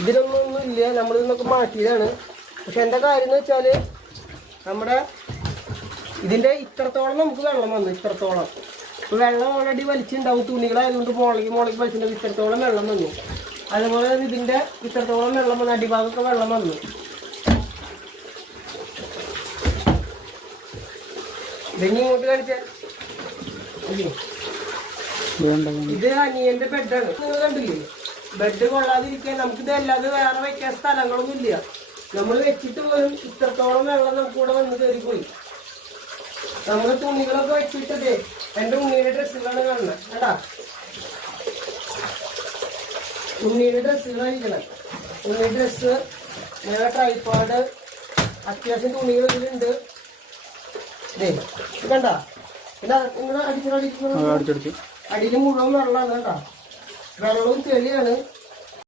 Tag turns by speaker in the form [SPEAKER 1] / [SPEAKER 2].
[SPEAKER 1] ഇതിലൊന്നും ഒന്നും ഇല്ല നമ്മൾ ഇതൊക്കെ മാറ്റിയതാണ്. പക്ഷെ എന്റെ കാര്യം എന്ന് വെച്ചാൽ നമ്മുടെ ഇതിന്റെ ഇത്രത്തോളം നമുക്ക് വെള്ളം വന്നു ഇത്രത്തോളം. ഇപ്പൊ വെള്ളം ഓൾറെഡി വലിച്ചിട്ടുണ്ടാവും തുണികളായതുകൊണ്ട് മോളിക്ക് മോളിക്ക് വലിച്ചിട്ടുണ്ടാവും ഇത്രത്തോളം വെള്ളം വന്നു. അതുപോലെ തന്നെ ഇതിന്റെ ഇത്രത്തോളം വെള്ളം വന്നു അടിഭാഗമൊക്കെ വെള്ളം വന്നു. ഇതെങ്ങി ഇങ്ങോട്ട് കാണിച്ചേ? ഇത് അനിയന്റെ ബെഡാണ് നിങ്ങൾ കണ്ടില്ലേ? ബെഡ് കൊള്ളാതിരിക്കാൻ നമുക്ക് ഇത് അല്ലാതെ വേറെ വെക്കാൻ സ്ഥലങ്ങളൊന്നും ഇല്ല നമ്മൾ വെച്ചിട്ട് പോലും ഇത്രത്തോളം വെള്ളം നമുക്ക് ഇവിടെ വന്ന് കയറി പോയി. നമ്മൾ തുണികളൊക്കെ വെച്ചിട്ടതേ എന്റെ ഉണ്ണിയുടെ ഡ്രസ്സുകളാണ് കാണുന്നത് കേട്ടാ ഉണ്ണിയുടെ ഡ്രസ്സുകളായിരിക്കണം ഉണ്ണി ഡ്രസ്സ് ഞങ്ങളുടെ ട്രൈപ്പാഡ് അത്യാവശ്യം തുണികൾ ഇതിലുണ്ട്. കണ്ടാ? ഇതാ നിങ്ങൾ
[SPEAKER 2] അടിച്ചടിച്ച്.
[SPEAKER 1] അടിയിൽ മുഴുവൻ വെള്ളമാണ് കേട്ടോ. Claro, Claramente viene